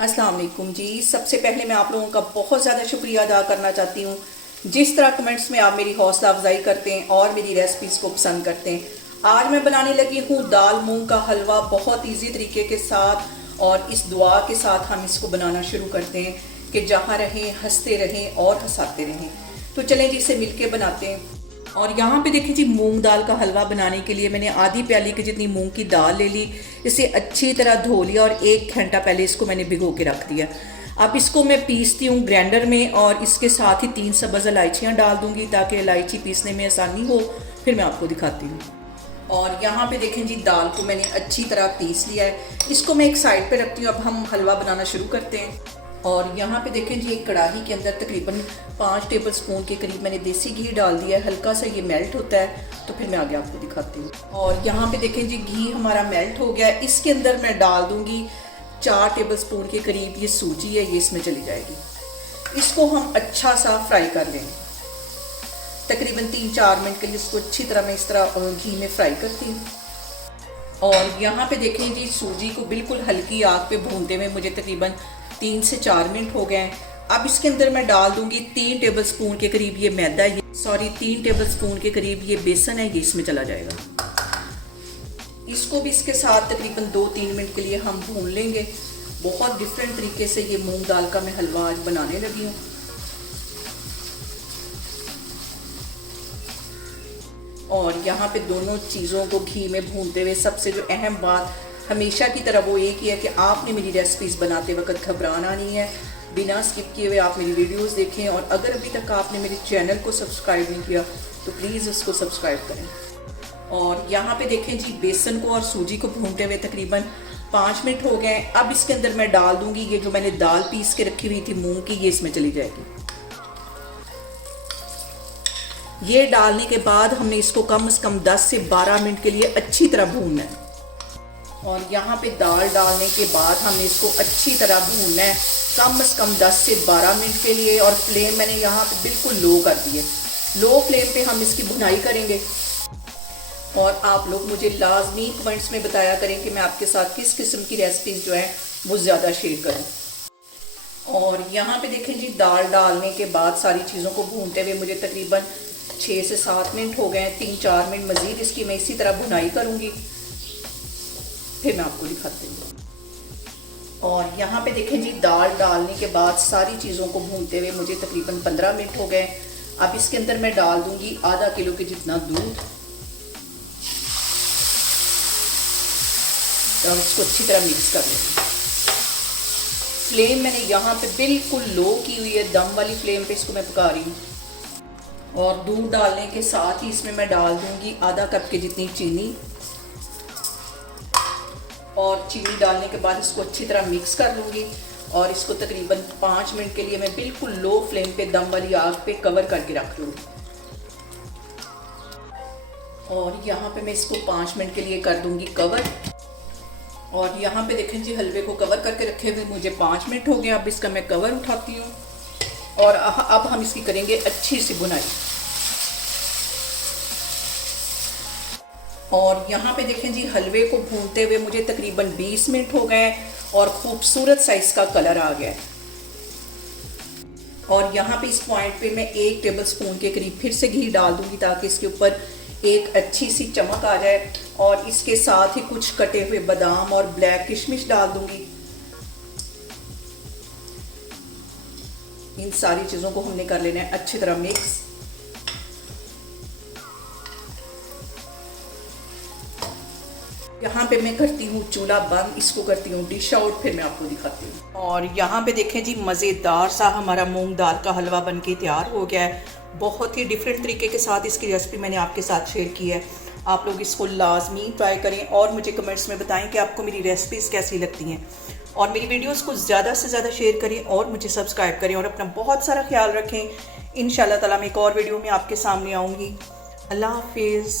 अस्सलाम वालेकुम जी। सबसे पहले मैं आप लोगों का बहुत ज़्यादा शुक्रिया अदा करना चाहती हूँ जिस तरह कमेंट्स में आप मेरी हौसला अफजाई करते हैं और मेरी रेसिपीज़ को पसंद करते हैं। आज मैं बनाने लगी हूँ दाल मूंग का हलवा बहुत इजी तरीके के साथ, और इस दुआ के साथ हम इसको बनाना शुरू करते हैं कि जहाँ रहें हंसते रहें और हंसाते रहें। तो चलें जी, इसे मिलके बनाते हैं। और यहाँ पे देखिए जी, मूंग दाल का हलवा बनाने के लिए मैंने आधी प्याली की जितनी मूंग की दाल ले ली। इसे अच्छी तरह धो लिया और 1 घंटा पहले इसको मैंने भिगो के रख दिया। अब इसको मैं पीसती हूँ ग्राइंडर में, और इसके साथ ही 3 सब्ज़ इलायचियाँ डाल दूँगी ताकि इलायची पीसने में आसानी हो। फिर मैं आपको दिखाती हूँ। और यहाँ पे देखें जी, दाल को मैंने अच्छी तरह पीस लिया है। इसको मैं एक साइड पे रखती हूँ। अब हम हलवा बनाना शुरू करते हैं। और यहाँ पे देखें जी, एक कढ़ाई के अंदर तकरीबन 5 टेबल स्पून के करीब मैंने देसी घी डाल दिया है। हल्का सा ये मेल्ट होता है तो फिर मैं आगे आपको दिखाती हूँ। और यहाँ पे देखें जी, घी हमारा मेल्ट हो गया है। इसके अंदर मैं डाल दूँगी 4 टेबल स्पून के करीब ये सूजी है, ये इसमें चली जाएगी। इसको हम अच्छा सा फ्राई कर लेंगे। तकरीबन 3-4 मिनट के लिए इसको अच्छी तरह मैं इस तरह घी में फ्राई करती हूँ। और यहाँ पे देखें जी, सूजी को बिल्कुल हल्की आग पे भूनते हुए मुझे तकरीबन 3 से 4 मिनट हो गए हैं। अब इसके अंदर मैं डाल दूंगी 3 टेबल स्पून के करीब ये मैदा, 3 टेबल स्पून के करीब ये बेसन है, ये इसमें चला जाएगा। इसको भी इसके साथ तकरीबन 2-3 मिनट के लिए हम भून लेंगे। बहुत डिफरेंट तरीके से ये मूंग दाल का मैं हलवा आज बनाने लगी हूँ। और यहाँ पे दोनों चीज़ों को घी में भूनते हुए सबसे जो अहम बात हमेशा की तरह वो एक ही है कि आपने मेरी रेसिपीज़ बनाते वक्त घबराना नहीं है। बिना स्किप किए हुए आप मेरी वीडियोस देखें, और अगर अभी तक आपने मेरे चैनल को सब्सक्राइब नहीं किया तो प्लीज़ उसको सब्सक्राइब करें। और यहाँ पे देखें जी, बेसन को और सूजी को भूनते हुए तकरीबन 5 मिनट हो गए। अब इसके अंदर मैं डाल दूँगी ये जो मैंने दाल पीस के रखी हुई थी मूँग की, ये इसमें चली जाएगी। ये डालने के बाद हमने इसको कम से कम 10 से 12 मिनट के लिए अच्छी तरह भूनना है। और यहाँ पे दाल डालने के बाद हमने इसको अच्छी तरह भूनना है कम से कम 10 से 12 मिनट के लिए। और फ्लेम मैंने यहाँ पे बिल्कुल लो कर दी है। लो फ्लेम पे हम इसकी भुनाई करेंगे। और आप लोग मुझे लाजमी कमेंट्स में बताया करें कि मैं आपके साथ किस किस्म की रेसिपीज जो है वो ज़्यादा शेयर करूँ। और यहाँ पे देखें जी, दाल डालने के बाद सारी चीज़ों को भूनते हुए मुझे तकरीबन 6 से 7 मिनट हो गए हैं। 3-4 मिनट मज़ीद इसकी मैं इसी तरह भुनाई करूँगी, फिर मैं आपको दिखाती हूँ। और यहाँ पे देखें जी, दाल डालने के बाद सारी चीज़ों को भूनते हुए मुझे तकरीबन 15 मिनट हो गए। अब इसके अंदर मैं डाल दूँगी आधा किलो के जितना दूध। तो हम इसको अच्छी तरह मिक्स कर लेंगे। फ्लेम मैंने यहाँ पे बिल्कुल लो की हुई है, दम वाली फ्लेम पे इसको मैं पका रही हूँ। और दूध डालने के साथ ही इसमें मैं डाल दूंगी आधा कप के जितनी चीनी। और चीनी डालने के बाद इसको अच्छी तरह मिक्स कर लूँगी। और इसको तकरीबन 5 मिनट के लिए मैं बिल्कुल लो फ्लेम पे दम वाली आग पे कवर करके रख लूँगी। और यहाँ पे मैं इसको 5 मिनट के लिए कर दूँगी कवर। और यहाँ पे देखें जी, हलवे को कवर करके रखे हुए मुझे 5 मिनट हो गए। अब इसका मैं कवर उठाती हूँ और अब हम इसकी करेंगे अच्छी सी बुनाई। और यहाँ पे देखें जी, हलवे को भूनते हुए मुझे तकरीबन 20 मिनट हो गए और खूबसूरत सा इसका कलर आ गया है। और यहाँ पे इस पॉइंट पे मैं 1 टेबल स्पून के करीब फिर से घी डाल दूंगी ताकि इसके ऊपर एक अच्छी सी चमक आ जाए। और इसके साथ ही कुछ कटे हुए बादाम और ब्लैक किशमिश डाल दूंगी। इन सारी चीज़ों को हमने कर लेना है अच्छी तरह मिक्स। यहाँ पे मैं करती हूँ चूल्हा बंद, इसको करती हूँ डिश आउट, फिर मैं आपको दिखाती हूँ। और यहाँ पे देखें जी, मज़ेदार सा हमारा मूंग दाल का हलवा बनके तैयार हो गया है। बहुत ही डिफरेंट तरीके के साथ इसकी रेसिपी मैंने आपके साथ शेयर की है। आप लोग इसको लाजमी ट्राई करें और मुझे कमेंट्स में बताएं कि आपको मेरी रेसिपीज़ कैसी लगती हैं। और मेरी वीडियोस को ज़्यादा से ज़्यादा शेयर करें और मुझे सब्सक्राइब करें। और अपना बहुत सारा ख्याल रखें। इंशाल्लाह ताला मैं एक और वीडियो में आपके सामने आऊँगी। अल्लाह हाफिज़।